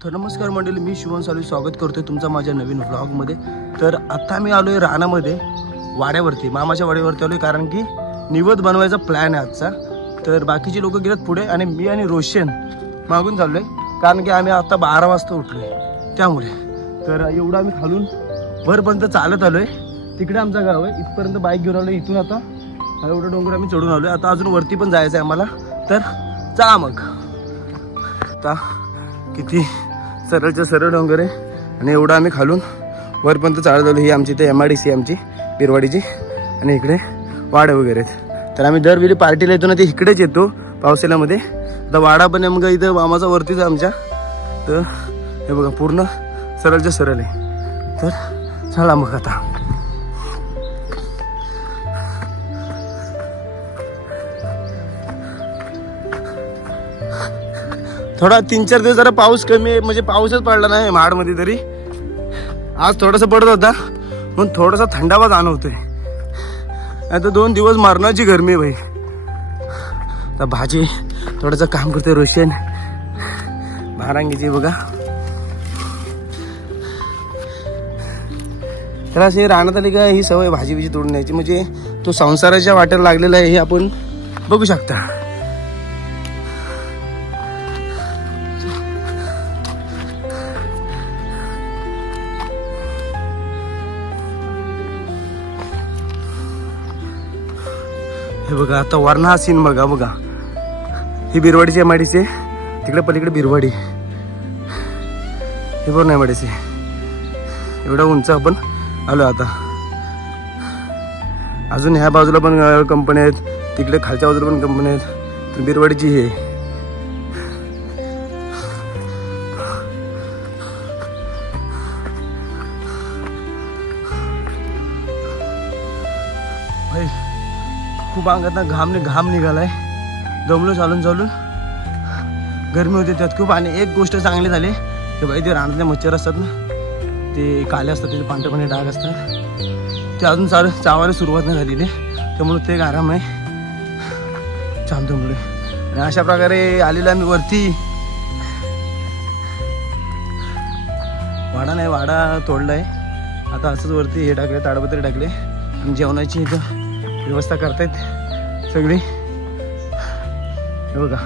तर नमस्कार मंडळी, मी शुभम सालवी स्वागत करतोय तुमचा माझ्या नवीन व्लॉगमध्ये। तर आता मी आलोय रानामध्ये वाड्यावरती, मामाच्या वाड्यावरती आलोय कारण की निवद बनवायचा प्लॅन आहे आजचा। तर बाकीचे लोक गेलेत पुढे आणि मी आणि रोशन मागून चाललोय कारण की आम्ही आता 12 वाजता उठलोय त्यामुळे। तर एवढं आम्ही खालून वरपर्यंत चालत आलोय, तिकडे आमचं गाव आहे, इथपर्यंत बाईक घेऊन आलोय। इथून आता एवढं डोंगर आम्ही चढून आलोय, आता अजून वरती पण जायचं आहे आम्हाला। तर चला मग। आता किती सरळच्या सरळ डोंगर आहे आणि एवढं आम्ही खालून वरपर्यंत चालत आलो। ही आमची ते MIDC आमची बिरवाडीची आणि इकडे वाडा वगैरे आहेत। तर आम्ही दरवेळी पार्टीला येतो ना ते इकडेच येतो पावसाळ्यामध्ये। आता वाडा पण आहे मग इथं मामाचा वरतीच आहे आमच्या। तर हे बघा पूर्ण सरळच्या सरळ आहे। तर चला मग आता थोडा 3-4 दिवस जरा पाऊस कमी आहे, म्हणजे पाऊसच पडला नाही महाडमध्ये तरी। आज थोडासा पडत होता म्हणून थोडासा थंडावा जाणवतोय, आता 2 दिवस मरणाची गरमी आहे भाई। तर भाजी थोडंसं काम करते रोशन भारांगीची बघा। तर असे रानात आली का ही सवय भाजी बिजी तोडून न्यायची, म्हणजे तो संसाराच्या वाट्याला लागलेला आहे हे आपण बघू शकता। हे बघा आता वरना हा सीन बघा बघा, ही बिरवाडीची MIDC, तिकडे पलीकडे बिरवाडी, हे पण MIDC। एवढा उंच आपण आलो आता। अजून ह्या बाजूला पण कंपनी आहेत, तिकडे खालच्या बाजूला पण कंपनी आहेत। बिरवाडीची हे भाई खूप अंगात घाम निघालाय, दमलो चालून चालून, गरमी होते त्यात खूप। आणि एक गोष्ट चांगली झाली की बाई ते रानातले मच्छर असतात ना, ते काले असतात, त्याचे पांढरे डाग असतात, ते अजून चावायला सुरुवात नाही झालेली, त्यामुळे ते आराम आहे, छान दमलोय। आणि अशा प्रकारे आलेलो आम्ही वरती। वाडा नाही, वाडा तोडलाय आता, असंच वरती हे टाकले, ताडपत्री टाकले आणि जेवणाची इथं व्यवस्था करतायत सगळी, हे बघा।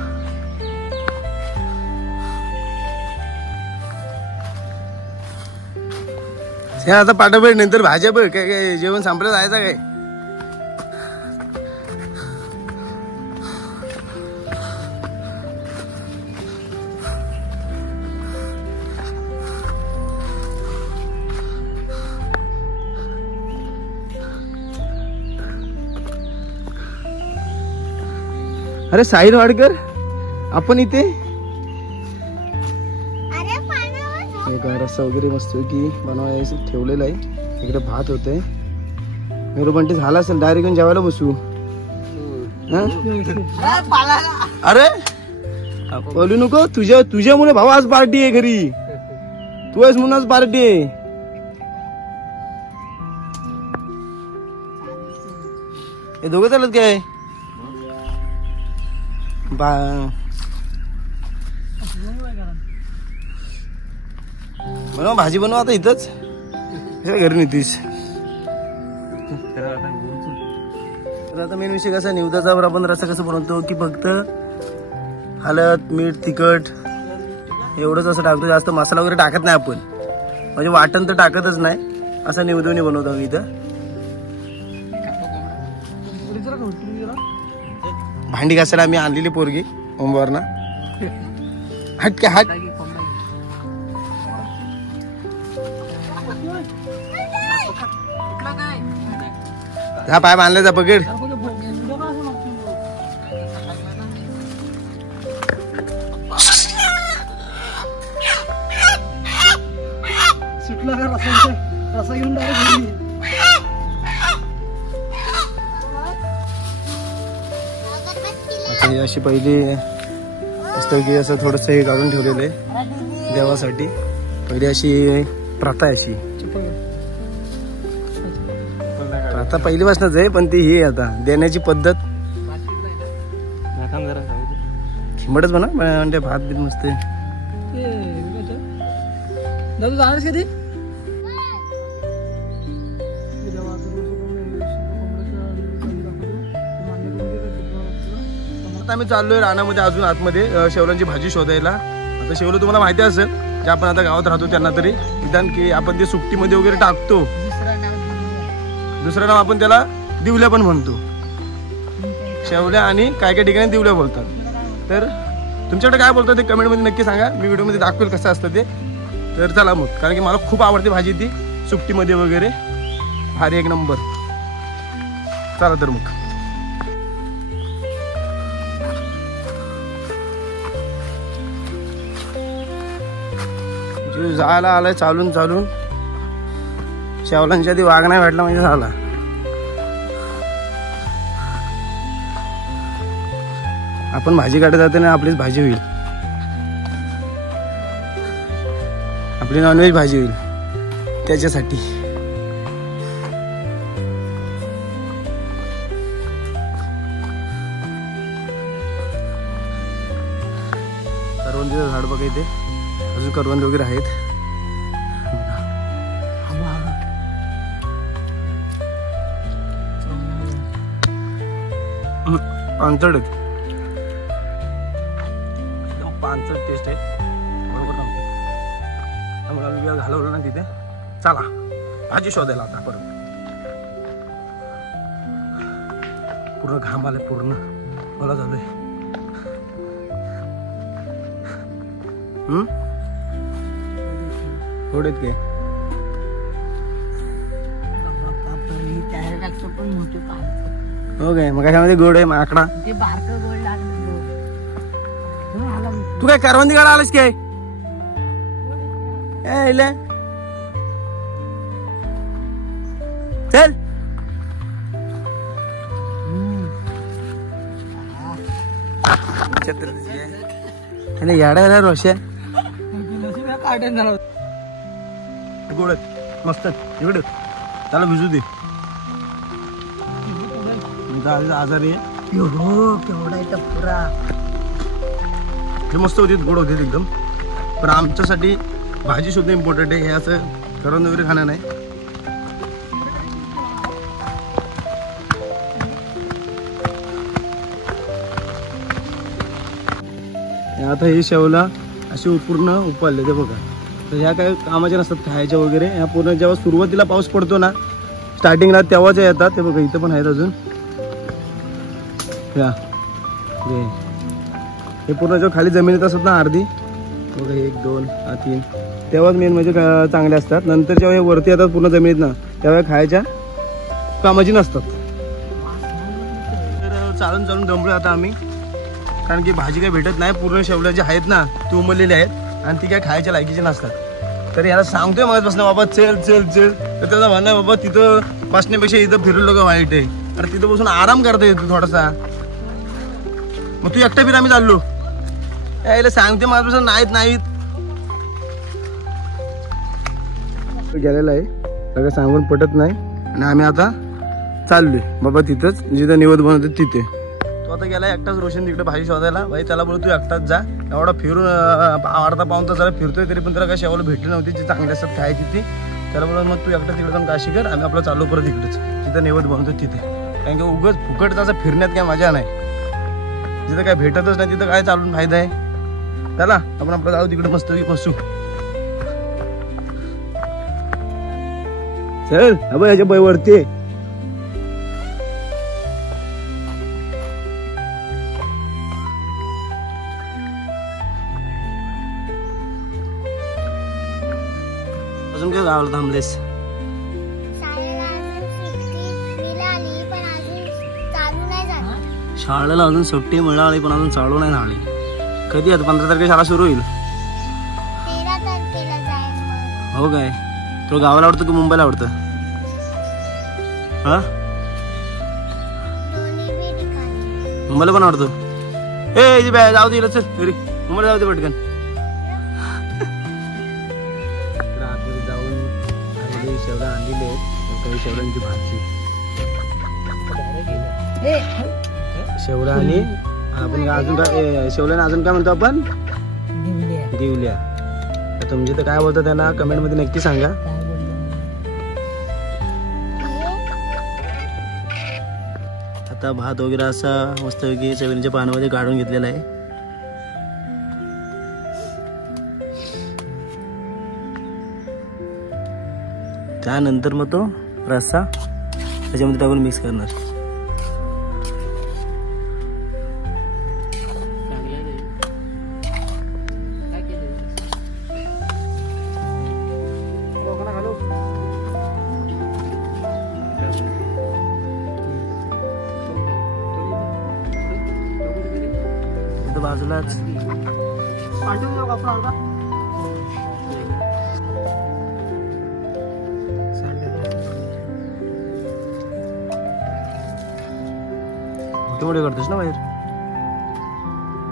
आता पाठापट नंतर भाज्या बघ, काय काय जेवण संपलं जायचं काय। अरे साहिल वाडकर, आपण इथे रस्सा वगैरे मस्त की बनवायचं ठेवलेलं आहे। इकडे भात होते, मेरो बंटी झाला असेल, डायरेक्ट घेऊन जेवायला बसू। अरे बोलू नको, तुझ्यामुळे भाऊ आज पार्टी आहे घरी, तू आहेस म्हणून आज पार्टी आहे। हे दोघं चालत काय बनवा, भाजी बनवा आता इथंच, घरी नेतीस। तर आता मेन विषय कसा, निवदाचा आपण रस्सा कसं बनवतो की फक्त हळद मीठ तिखट एवढंच असं टाकतो, जास्त मसाला वगैरे टाकत नाही आपण, म्हणजे वाटण तर टाकतच नाही, असा निवदवणी बनवतो आम्ही इथं। भांडी घासायला आम्ही आणलेली पोरगी ओंबावरना, हट काय हट, हा पाय बांधला जा, पकड। सुटला का रसा घेऊन ही अशी पहिली मस्त की असं थोडंसं हे काढून ठेवलेलं आहे देवासाठी, पहिली अशी प्रथा आहे अशी। आता पहिलीपासूनच आहे, पण ती ही आता देण्याची पद्धत खिंबटच म्हणा, म्हणजे भात बीत मस्त आहे। दादू जाणारच कधी? आता आम्ही चाललोय रानामध्ये अजून आतमध्ये शेवलांची भाजी शोधायला. आता शेवलं तुम्हाला माहिती असेल जे आपण आता गावात राहतो त्यांना तरी निदान की आपण ते सुकटीमध्ये वगैरे टाकतो. दुसरं नाव आपण त्याला दिवल्या पण म्हणतो. शेवल्या आणि काय काय ठिकाणी दिवल्या बोलतात. तर तुमच्याकडे काय बोलतात ते कमेंटमध्ये नक्की सांगा. मी व्हिडिओमध्ये दाखवेल कसं असतं ते. तर चला मग, कारण की मला खूप आवडते भाजी ती सुकटीमध्ये वगैरे, भारी एक नंबर. चला तर मग. जायला आलाय चालून चालून. शेवलांच्या आधी वाघ नाही भेटला म्हणजे झाला. आपण भाजी काढत जाते ना, आपलीच भाजी होईल, आपली नॉनव्हेज भाजी होईल त्याच्यासाठी. करवंदीचं झाड बघा इथे, अजून करवंद वगैरे आहेत. पानसट एकदम पानसट टेस्ट आहे. बरोबर ना, त्यामुळे आम्ही वेळ घालवला ना तिथे. चला भाजी शोधायला आता परत. पूर्ण घाम आलाय, पूर्ण मला झालंय. थोडेच काय हो काय मग कशामध्ये गोड आहे माकडा. तू काय करवंदी गाडा आलास काय? चल याडा रोशा गोड मस्त इकडे त्याला भिजू दे. आजारी केवढा पुरा हे मस्त होते, गोड होते एकदम. पण आमच्यासाठी भाजी सुद्धा इम्पॉर्टंट आहे. हे असं करवंद वगैरे खाणं नाही. आता ही शेवला अशी पूर्ण उपालले ते बघा. तर ह्या काय कामाच्या नसतात खायच्या वगैरे. ह्या पूर्ण जेव्हा सुरुवातीला पाऊस पडतो ना स्टार्टिंगला तेव्हाच येतात. ते बघा इथं पण आहेत अजून. हे पूर्ण जेव्हा खाली जमिनीत असतात ना अर्धी बघा, 1 2 3 तेव्हाच मेन म्हणजे चांगले असतात. नंतर जेव्हा हे वरती येतात पूर्ण जमिनीत ना तेव्हा खायच्या कामाची नसतात. तर चालून चालून दमलो आता आम्ही, कारण की भाजी काही भेटत नाही. पूर्ण शेवल्या जे आहेत ना ती उमरलेली आहेत आणि ती काय खायच्या लायकीची नसतात. तर याला सांगतोय मगाचपासून बाबा चल चल चल, तर त्याचा म्हणणं बाबा तिथं बसण्यापेक्षा इथं फिरलो का वाईट आहे. अरे तिथं बसून आराम करता येतो थोडासा. मग तू एकटा फिर, आम्ही चाललो. यायला सांगते माझ्यापासून नाहीत नाहीत गेलेला आहे, सगळं सांगून पटत नाही. आणि आम्ही आता चाललोय बाबा तिथंच जिथं निवद बनवतो तिथे. तो आता गेला एकटाच रोशन तिकडे भाजी शोधायला. भाई त्याला बोलू तू एकटाच जा, एवढा फिरून अर्धा पाऊण तास जरा फिरतोय तरी पण त्याला काय शेवला भेटली नव्हती जी चांगली असतात खायची ती. त्याला बोलून मग तू एकटा तिकडे जाऊन काशी कर, आम्ही आपला चालू परत इकडेच जिथं निवद बनवतो तिथे. कारण की उगाच फुकट तसं फिरण्यात काय मजा नाही. जिथं काय भेटतच नाही तिथं काय चालून फायदा आहे. चला आपण आपलं जाऊ तिकडे मस्त बसू. चल अबे याच्या बाई वरती अजून काय गावाला थांबलेस? शाळेला अजून सुट्टी मिळाली पण अजून चालू नाही झाली. कधी आता 15 तारखेला शाळा सुरू होईल? 13 तारखेला जाईल. हो काय? तुला गावाला आवडतं की मुंबईला आवडतं? हा मुंबईला पण आवडतं. ए जाऊ दे चल घरी, मुंबईला जाऊ दे पटकन. आतमध्ये जाऊन शेवडा आणलेले आहेत, काही शेवड्यांची भाजी शेवडा आणि आपण अजून काय शेवल्याने अजून काय म्हणतो आपण? दिवल्या. तर तुमचे तर काय बोलतं त्यांना कमेंटमध्ये नक्की सांगा. काय बोलतो? आता भात वगैरे असा मस्तपैकी चवीच्या पानामध्ये काढून घेतलेला आहे. त्यानंतर मग तो रस्सा त्याच्यामध्ये टाकून मिक्स करणार. बाजूलाच मोठे मोठे करतोस ना बाहेर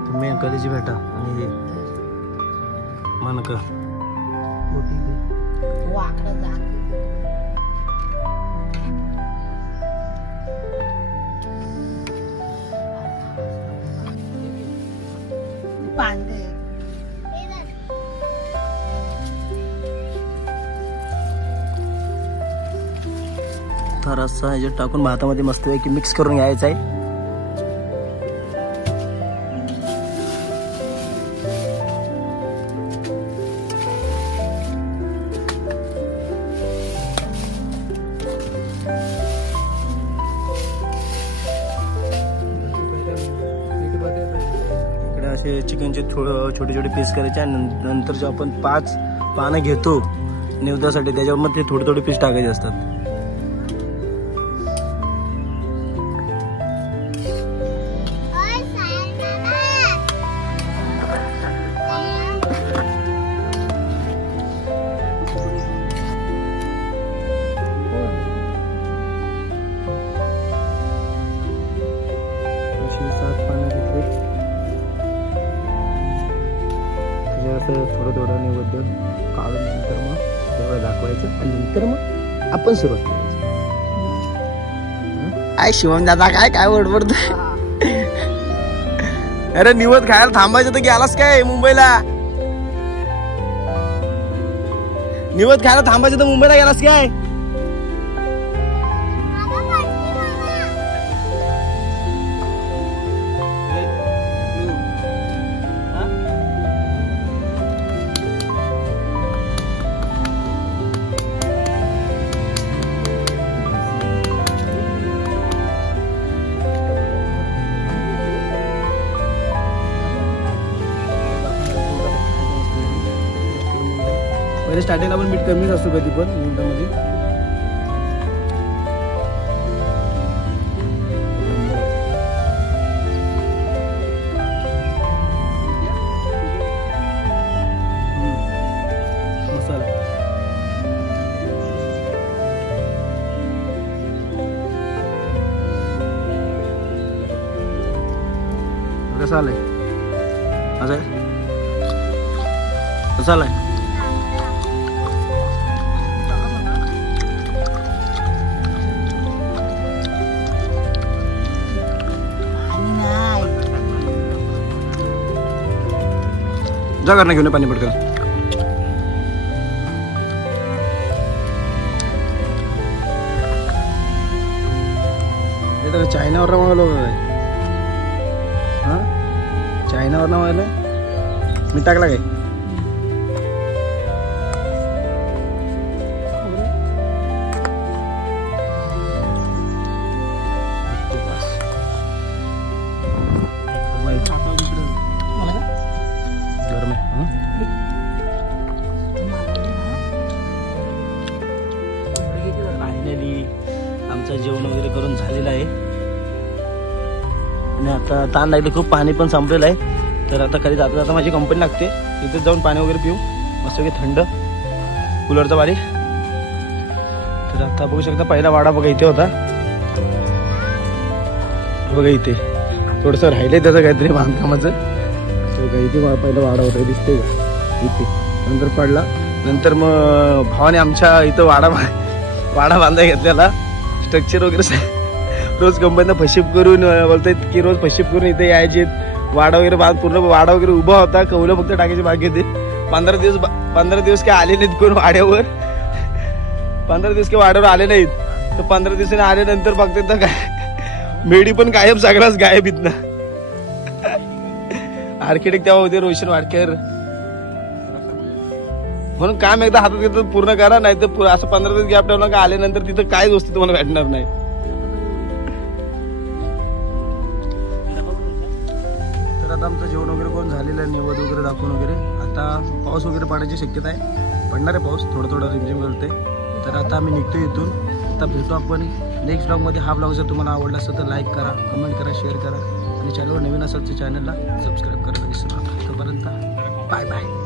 तुम्ही कधीची भेटा आणि हे मानका वाकडं जा. पांढरे हा रस्सा ह्याच्यात टाकून भातामध्ये मस्तपैकी मिक्स करून घ्यायचा आहे. इकडे असे चिकनचे छोटे छोटे पीस करायचे आणि नंतर जे आपण 5 पानं घेतो निवदासाठी त्याच्यावर मग ते थोडे थोडे पीस टाकायचे असतात. थोडं थोडं नैवेद्य काढून नंतर मग तेवढं दाखवायचं आणि नंतर मग आपण सुरुवात करायची. काय शिवम दादा काय काय बडबडतोय? अरे निवद खायला थांबायचं तर गेलास काय मुंबईला? निवद खायला थांबायचं तर मुंबईला गेलास काय? पहिले स्टार्टिंगला पण मीठ कमीच असतो कधी पण मुंडामध्ये. मसाला कसा आलाय? असं कसा आलाय? जा करना घेऊन पाणी पडकन. चायनावर मागवलं काय? हा चायनावर मागवलं मी टाकला काय? फायनली आमचं जेवण वगैरे करून झालेलं आहे आणि आता ताण लागले खूप. पाणी पण संपलेलं आहे. तर आता कधी जाता जाता माझी कंपनी लागते तिथे जाऊन पाणी वगैरे पिऊ मस्त थंड कूलरचं पाणी. तर आता बघू शकता पहिला वाडा बघा इथे होता बघा इथे थोडंसं राहिलंय त्याचं काहीतरी बांधकामाचं. इथे पहिला वाडा होता दिसते इथे नंतर पडला. नंतर मग भावाने आमच्या इथं वाडा बांधाय घेतलेला स्ट्रक्चर वगैरे रोज कंपनीला फशीप करून बोलतायत की रोज फशीप करून इथे यायचे वाडा वगैरे पूर्ण वाडा वगैरे उभा होता. कौलं फक्त टाकायची बाकी होते. 15 दिवस 15 दिवस काय आले नाहीत कोण वाड्यावर. 15 दिवस काय वाड्यावर आले नाहीत. तर 15 दिवसांनी आल्यानंतर बघते तर काय मेडी पण गायब, सगळाच गायब इथनं. आर्किटेक्ट तेव्हा होते रोशन वाडकर. म्हणून काम एकदा हातात घेतलं पूर्ण करा, नाही तर असं 15 दिवस गॅप ठेवला का आल्यानंतर तिथं काय गोष्टी तुम्हाला भेटणार नाही. तर आता आमचं जेवण वगैरे कोण झालेलं आहे, निवड वगैरे दाखवून वगैरे. आता पाऊस वगैरे पडण्याची शक्यता आहे, पडणार आहे पाऊस, थोडं थोडं रिमझिम करते. तर आता आम्ही निघतो इथून. आता भेटू आपण नेक्स्ट ब्लॉगमध्ये. हा ब्लॉग जर तुम्हाला आवडला असेल तर लाईक करा, कमेंट करा, शेअर करा आणि चॅनलवर नवीन असेल तर चॅनलला सबस्क्राईब करायला विसरू नका. तोपर्यंत बाय बाय.